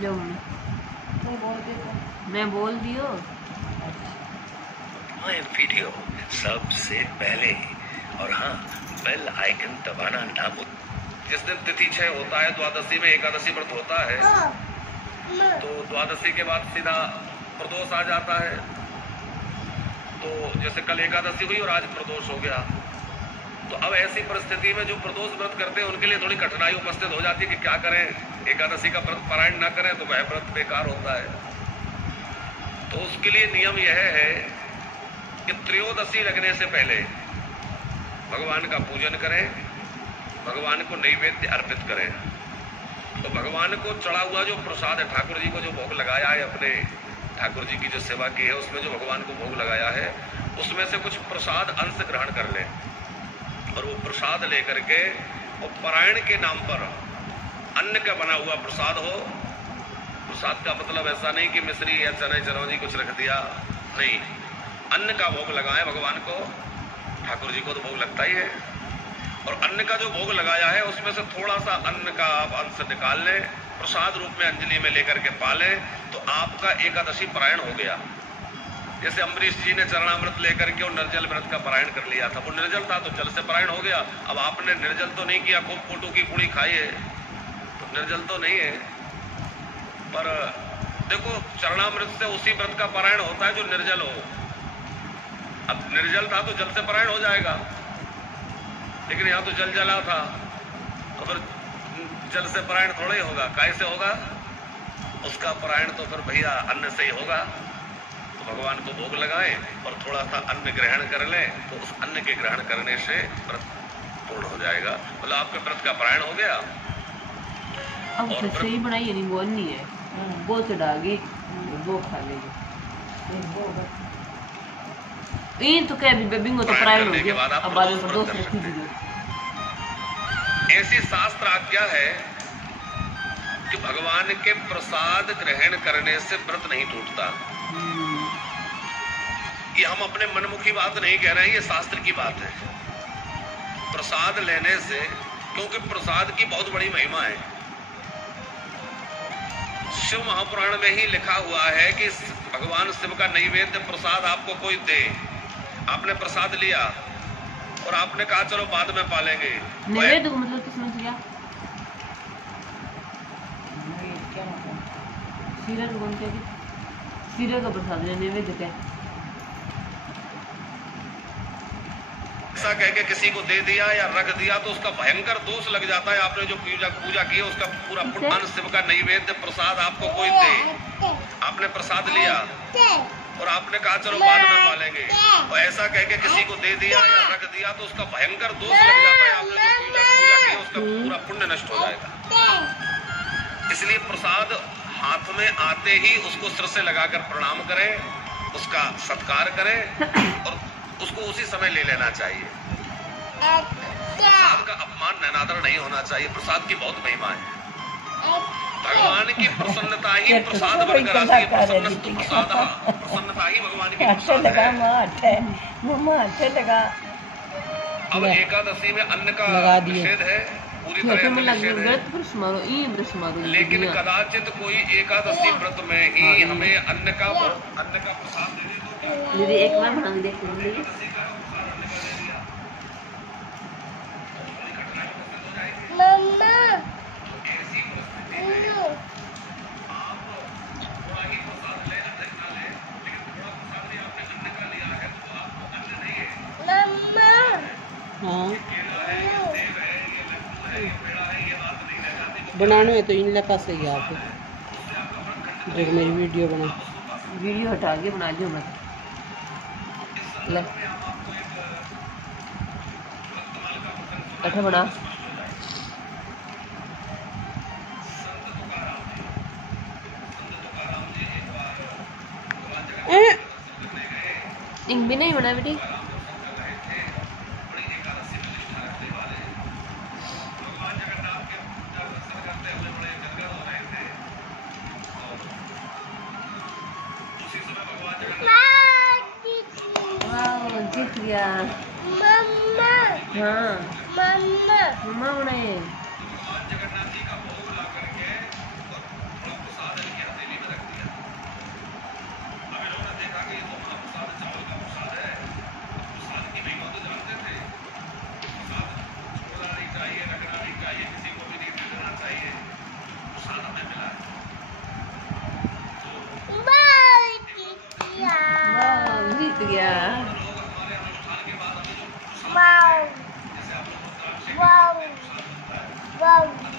जो मैं बोल दियो। वीडियो सबसे पहले और हाँ बेल आइकन दबाना ना भूल। जिस दिन तिथि क्षय होता है द्वादशी में एकादशी व्रत होता है, तो द्वादशी के बाद सीधा प्रदोष आ जाता है। तो जैसे कल एकादशी हुई और आज प्रदोष हो गया, तो अब ऐसी परिस्थिति में जो प्रदोष व्रत करते हैं उनके लिए थोड़ी कठिनाई उपस्थित हो जाती है कि क्या करें, एकादशी का व्रत पारायण ना करें तो वह व्रत बेकार होता है। तो उसके लिए नियम यह है कि त्रयोदशी लगने से पहले भगवान का पूजन करें, भगवान को नैवेद्य अर्पित करें। तो भगवान को चढ़ा हुआ जो प्रसाद है, ठाकुर जी को जो भोग लगाया है, अपने ठाकुर जी की जो सेवा की है उसमें जो भगवान को भोग लगाया है उसमें से कुछ प्रसाद अंश ग्रहण कर लें और वो प्रसाद लेकर के वो पारायण के नाम पर अन्न का बना हुआ प्रसाद हो। प्रसाद का मतलब ऐसा नहीं कि मिश्री या चने चरौंजी कुछ रख दिया, नहीं, अन्न का भोग लगाएं भगवान को। ठाकुर जी को तो भोग लगता ही है, और अन्न का जो भोग लगाया है उसमें से थोड़ा सा अन्न का आप अंश निकाल लें, प्रसाद रूप में अंजलि में लेकर के पालें, तो आपका एकादशी पारायण हो गया। जैसे अम्बरीश जी ने चरणामृत लेकर के और निर्जल व्रत का पारायण कर लिया था, वो निर्जल था तो जल से पारायण हो गया। अब आपने निर्जल तो नहीं किया, खूब फोटो की पूड़ी खाई है, तो निर्जल तो नहीं है। पर देखो चरणामृत से उसी व्रत का पारायण होता है जो निर्जल हो। अब निर्जल था तो जल से पारायण हो जाएगा, लेकिन यहां तो जल जला था, तो फिर जल से पारायण थोड़ा ही होगा, काय से होगा उसका पारायण? तो फिर भैया अन्न से ही होगा। तो भगवान को भोग लगाए और थोड़ा सा अन्न ग्रहण कर ले, तो उस अन्न के ग्रहण करने से व्रत पूर्ण हो जाएगा, मतलब आपके व्रत का पारायण हो गया। अब और सही बनाई नहीं, वो नहीं है, वो चढ़ागे वो खा लेगी। ये तो क्या बेबी को तो पारायण हो गया, अब बाद में प्रदोष रखी दी। ऐसी शास्त्र आज्ञा है कि भगवान के प्रसाद ग्रहण करने से व्रत नहीं टूटता। ये हम अपने मनमुखी बात नहीं कह रहे हैं, ये शास्त्र की बात है। प्रसाद लेने से, क्योंकि प्रसाद की बहुत बड़ी महिमा है। शिव महापुराण में ही लिखा हुआ है कि भगवान शिव का नैवेद्य प्रसाद आपको कोई दे, आपने प्रसाद लिया और आपने कहा चलो बाद में पालेंगे। नैवेद्य को मतलब किसने किया? सीरा को कौन कहती? सीरा का प्रसाद नैवेद्य क्या? ऐसा कह के किसी को दे दिया या रख दिया तो उसका भयंकर दोष लग जाता है। आपने जो पूजा की है उसका पूरा भगवान शिव का नैवेद्य प्रसाद आपको कोई दे, आपने प्रसाद लिया और आपने कहा चलो बाद में पालेंगे, और ऐसा कह के किसी को दे दिया या रख दिया तो उसका भयंकर दोष लग जाता है। आपने जो पूजा की है उसका पूरा पुण्य नष्ट हो जाएगा। इसलिए प्रसाद हाथ में आते ही उसको सिर से लगाकर प्रणाम करें, उसका सत्कार करें और उसको उसी समय ले लेना चाहिए। प्रसाद का अपमान अनादर नहीं होना चाहिए। प्रसाद की बहुत महिमा है। भगवान की प्रसन्नता ही प्रसाद बनकर आती है। प्रसन्नता ही भगवान की प्रसाद है। अब एकादशी में अन्न का निषेध है, पूरी तरह निषेध है, लेकिन कदाचित कोई एकादशी व्रत में ही हमें अन्न का प्रसाद दे दे तो एक बार बना देख लीजिए। बनाने में तो इन पास ही आप जो मेरी वीडियो हटा के बना दियो मत ले अच्छा बना। इंग भी नहीं बना बेटी। जीत गया मम्मा। हाँ मम्मा बनाए। Wow.